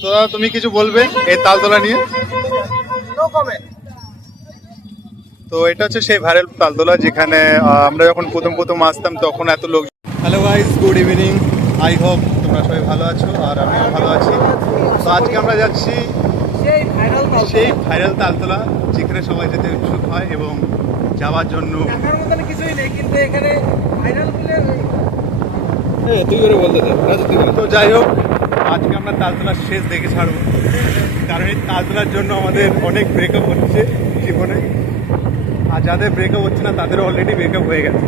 তো দাদা তুমি কিছু বলবে এই তালতলা নিয়ে? তো এটা হচ্ছে সেই ভাইরাল তালতলা যেখানে আমরা যখন প্রথম প্রথম আসতাম তখন এত লোক hello guys good evening I hope তোমরা সবাই ভালো আছো আর আমিও ভালো আছি। তো আজকে আমরা যাচ্ছি সেই ভাইরাল সেই ভাইরাল তালতলা যেখানে সবাই যেতে উৎসুক হয় এবং যাওয়ার জন্য কিছুই নেই কিন্তু এখানে ভাইরাল তুই করে বলতে। তো যাই হোক আজকে আমরা তালতলার শেষ দেখে ছাড়বো। কারণ এই তালতলার জন্য আমাদের অনেক ব্রেকআপ হচ্ছে জীবনে। আর যাদের ব্রেকআপ হচ্ছে না তাদের অলরেডি ব্রেকআপ হয়ে গেছে।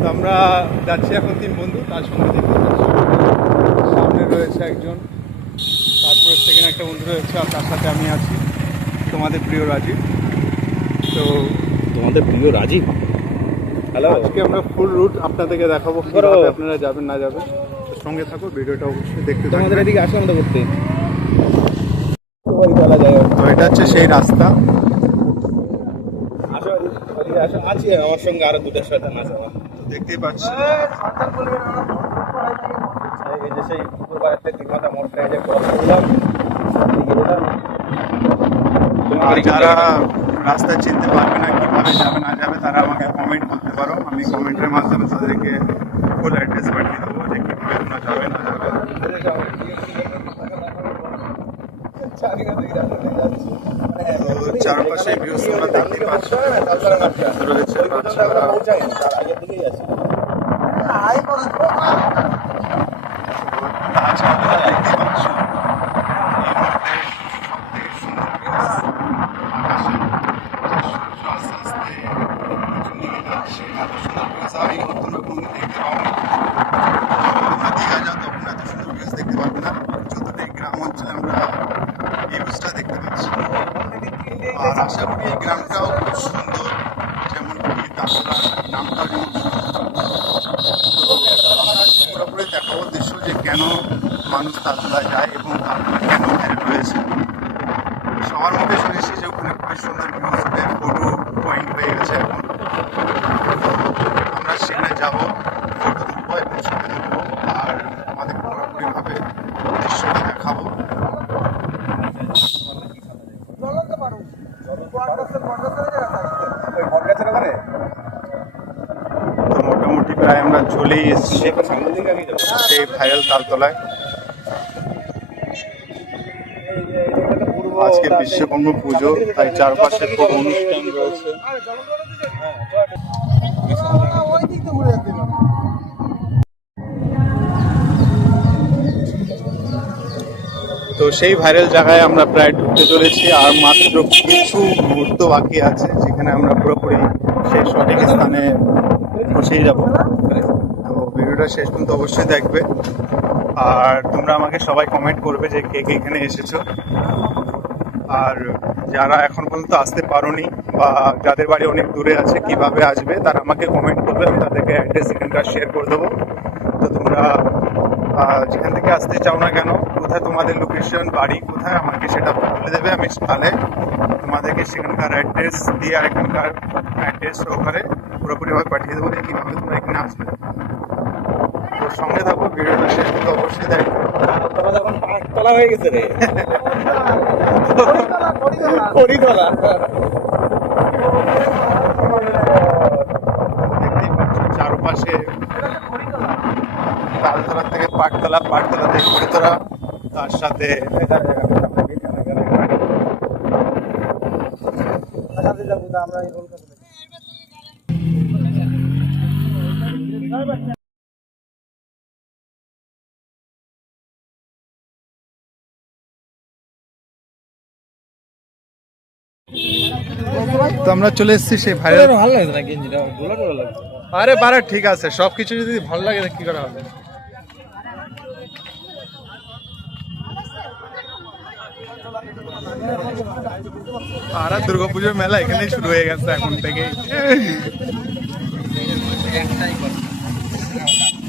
তো আমরা যাচ্ছি এখন তিন বন্ধু তার সঙ্গে দেখতে সামনে রয়েছে একজন তারপরে সেখানে একটা বন্ধু রয়েছে আর তার সাথে আমি আছি তোমাদের প্রিয় রাজীব। তো তোমাদের প্রিয় রাজীব? হ্যালো আজকে আমরা ফুল রুট আপনাদেরকে দেখাবো কীভাবে আপনারা যাবেন না যাবেন। সঙ্গে থাকো ভিডিওটা অবশ্যই দেখতে তোমাদের এদিকে আসো তো করতে তো এটা হচ্ছে সেই রাস্তা। আছি আমার সঙ্গে আরও দুটো শয়তান আছে আমার দেখতেই পাচ্ছি। এই যে সেই মোড়টা যে করলাম আর যারা রাস্তা চিনতে পারবে না কীভাবে যাবে না যাবে তারা আমাকে কমেন্ট করতে পারো। আমি কমেন্টের মাধ্যমে তাদেরকে ফুল অ্যাড্রেস পাঠিয়ে দেবো যে কীভাবে তোমরা যাবে না যাবে তো চারপাশে ভিউজ তোমরা দেখতে পাচ্ছ রয়েছে বাচ্চারা তাছাড়া দেখতে পাচ্ছ এই মুহূর্তে সবথেকে সুন্দর views আকাশে যে সূর্য আস্তে আস্তে নিচুর দিকে যাচ্ছে এত সুন্দর ভিউজ আমি তোমরা কোনোদিন দেখতে পাও না তোমরা দীঘা যাও তখন এত সুন্দর ভিউজ দেখতে পারবে না যতটাই গ্রাম অঞ্চলে আমরা এই ভিউজটা দেখতে পাচ্ছি আর আশা করি গ্রামটাও খুব সুন্দর। যেমন কি তাছাড়া নামটাও যেমন সুন্দর তো আমরা পুরোপুরি দেখাবো দৃশ্য যে কেন মানুষ তালতলায় যায় এবং তালতলা কেন ভাইরাল হয়েছে সবার মুখে শুনেছি যে ওখানে খুবই সুন্দর ভিউজ উঠে ফটো পয়েন্ট হয়ে গেছে এখন আমরা সেখানে যাব ফটো তুলবো এবং ছবি তুলবো আর আমাদের পুরোপুরিভাবে দৃশ্যটা দেখাবো চলতে পারো বটগাছের বটগাছের জায়গা ওই বটগাছের ওখানে তো মোটামুটি প্রায় আমরা চলেই এসেছি। সেই ভাইরাল তালতলায়। আজকে বিশ্বকর্মা পুজো, তাই চারপাশে খুব অনুষ্ঠান রয়েছে। তো সেই ভাইরাল জায়গায় আমরা প্রায় ঢুকতে চলেছি, আর মাত্র কিছু মুহূর্ত বাকি আছে, যেখানে আমরা পুরোপুরি সেই সঠিক স্থানে পৌঁছেই যাব। ভিডিওটা শেষ পর্যন্ত অবশ্যই দেখবে। আর তোমরা আমাকে সবাই কমেন্ট করবে যে কে কে এখানে এসেছ। আর যারা এখন পর্যন্ত আসতে পারোনি বা যাদের বাড়ি অনেক দূরে আছে, কীভাবে আসবে, তারা আমাকে কমেন্ট করবে, আমি তাদেরকে অ্যাড্রেস এখানকার শেয়ার করে দেবো। তো তোমরা যেখান থেকে আসতে চাও না কেন, কোথায় তোমাদের লোকেশন বাড়ি কোথায়, আমাকে সেটা বলে দেবে। আমি তাহলে তোমাদেরকে সেখানকার অ্যাড্রেস দিয়ে আর এখানকার অ্যাড্রেস ওখানে পুরোপুরিভাবে পাঠিয়ে দেবো যে কীভাবে তোমরা এখানে আসবে। সঙ্গে থাকো ভিডিওটা শেষ পর্যন্ত অবশ্যই পাঁচতলা হয়ে গেছে রে। কড়িতলা, দেখতেই পাচ্ছ চারপাশে তালতলা থেকে পাটতলা পাটতলা থেকে কড়িতলা তার সাথে যাব আমরা এই তো আমরা চলে এসেছি সেই ভাইরাল ভালো লাগছে না গেঞ্জিটা ডোলা লাগছে আরে বারে ঠিক আছে সব কিছু যদি ভালো লাগে কি করা হবে? আর দুর্গাপুজোর মেলা এখানেই শুরু হয়ে গেছে এখন থেকে ও,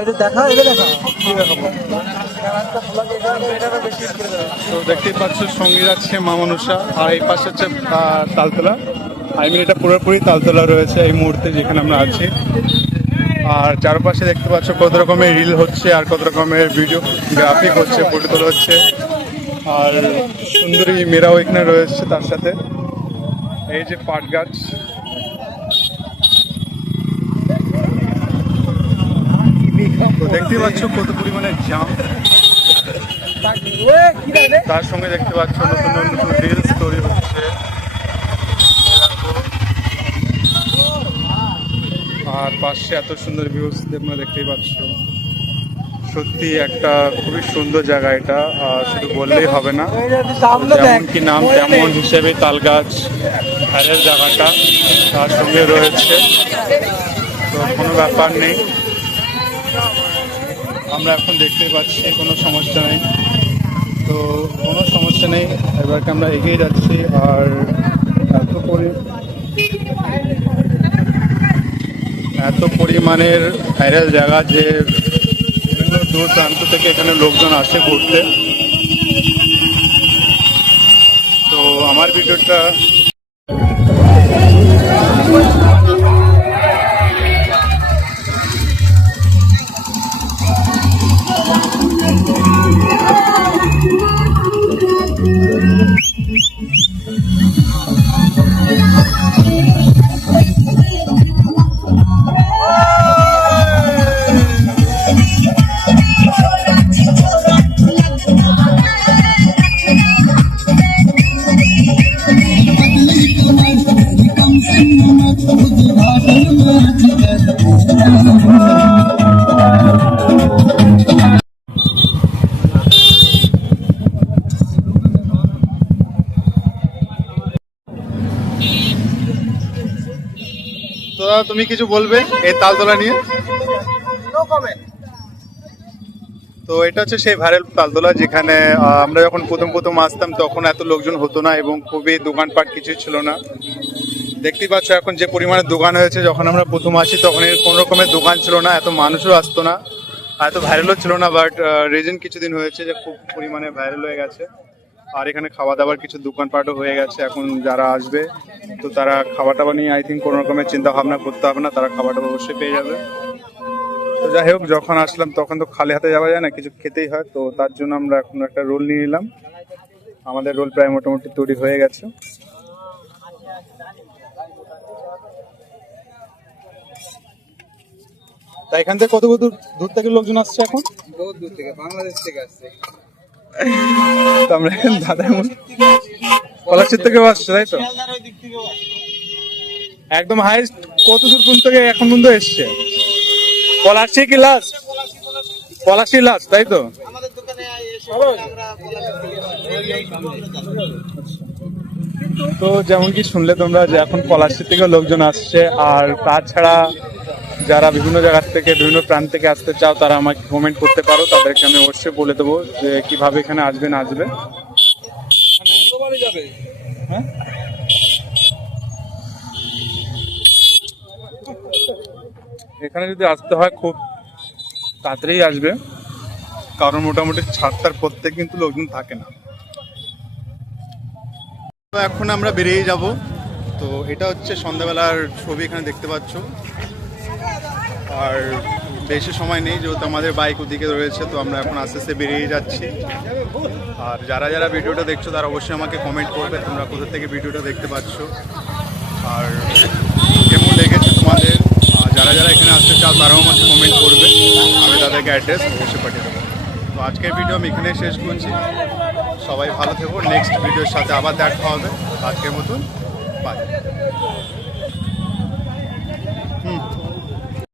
এটা দেখা পাচ্ছ সঙ্গে যাচ্ছে মা মনুষা আর এই পাশে হচ্ছে তালতলা। আই মিন এটা পুরোপুরি তালতলা রয়েছে এই মুহূর্তে যেখানে আমরা আছি। আর চারপাশে দেখতে পাচ্ছ কত রকমের রিল হচ্ছে আর কত রকমের ভিডিও, গ্রাফিক হচ্ছে, ফটো তোলা হচ্ছে। আর সুন্দরী মেয়েরাও এখানে রয়েছে তার সাথে। এই যে পাট গাছ তো দেখতে পাচ্ছ কত পরিমাণে জাম তার সঙ্গে দেখতে পাচ্ছ নতুন নতুন রিলস তৈরি হচ্ছে। আর পাশে এত সুন্দর ভিউজ তোমরা দেখতেই পাচ্ছ। সত্যি একটা খুবই সুন্দর জায়গা এটা শুধু বললেই হবে না। কি নাম তেমন হিসেবে তাল গাছ ধারের জায়গাটা তার সঙ্গে রয়েছে। তো কোনো ব্যাপার নেই। আমরা এখন দেখতে পাচ্ছি কোনো সমস্যা নেই। তো কোনো সমস্যা নেই এবারকে আমরা এগিয়ে যাচ্ছি আর এত পরি এত পরিমাণের ভাইরাল জায়গা যে বিভিন্ন দূর প্রান্ত থেকে এখানে লোকজন আসে ঘুরতে। তো আমার ভিডিওটা তো দাদা, তুমি কিছু বলবে এই তালতলা নিয়ে? তো এটা হচ্ছে সেই ভাইরাল তালতলা যেখানে আমরা যখন প্রথম প্রথম আসতাম তখন এত লোকজন হতো না এবং খুবই দোকানপাট কিছু ছিল না। দেখতেই পাচ্ছ এখন যে পরিমাণে দোকান হয়েছে যখন আমরা প্রথম আসি তখন কোনো রকমের দোকান ছিল না এত মানুষও আসতো না এত ভাইরালও ছিল না বাট রিজন কিছুদিন হয়েছে যে খুব পরিমাণে ভাইরাল হয়ে গেছে। আর এখানে খাওয়া দাওয়ার কিছু দোকানপাটও হয়ে গেছে এখন যারা আসবে, তো তারা খাওয়া টাওয়া নিয়ে আই থিঙ্ক কোনো রকমের চিন্তা ভাবনা করতে হবে না, তারা খাওয়া টাওয়া অবশ্যই পেয়ে যাবে। তো যাই হোক, যখন আসলাম তখন তো খালি হাতে যাওয়া যায় না, কিছু খেতেই হয়, তো তার জন্য আমরা এখন একটা রোল নিয়ে নিলাম। আমাদের রোল প্রায় মোটামুটি তৈরি হয়ে গেছে। এখান থেকে কত দূর দূর থেকে লোকজন আসছে এখন? বহুত দূর থেকে, বাংলাদেশ থেকে আসছে। তো আমরা এখন মতো পলাশির থেকেও আসছে, তাই তো? একদম হাইস্ট কত দূর পর্যন্ত এখন পর্যন্ত এসছে। পলাশি কি লাস্ট পলাশি লাস্ট তাই তো? তো যেমন কি শুনলে তোমরা যে এখন পলাশি থেকে লোকজন আসছে, আর তাছাড়া যারা বিভিন্ন জায়গা থেকে, বিভিন্ন প্রান্ত থেকে আসতে চাও, তারা আমাকে কমেন্ট করতে পারো। তাদেরকে আমি অবশ্যই বলে দেবো যে কীভাবে এখানে আসবে, না আসবে। হ্যাঁ? এখানে যদি আসতে হয়, খুব তাড়াতাড়ি আসবে। কারণ মোটামুটি ছাড়তার পথে কিন্তু লোকজন থাকে না। তো এখন আমরা বেরিয়ে যাব। তো এটা হচ্ছে সন্ধ্যাবেলার ছবি এখানে দেখতে পাচ্ছ। আর বেশি সময় নেই, যেহেতু আমাদের বাইক ওদিকে রয়েছে, তো আমরা এখন আস্তে আস্তে বেরিয়ে যাচ্ছি। আর যারা যারা ভিডিওটা দেখছ, তারা অবশ্যই আমাকে কমেন্ট করবে, তোমরা কোথা থেকে ভিডিওটা দেখতে পাচ্ছ। আর কেমন লেগেছে তোমাদের? যারা যারা এখানে আসতে চাও, তারাও আমাকে কমেন্ট করবে, আমি তাদেরকে অ্যাড্রেস অবশ্যই পাঠিয়ে দেবো। তো আজকের ভিডিও আমি এখানে শেষ করছি। সবাই ভালো থেকো নেক্সট ভিডিওর সাথে আবার দেখা হবে। আজকের মতন বাই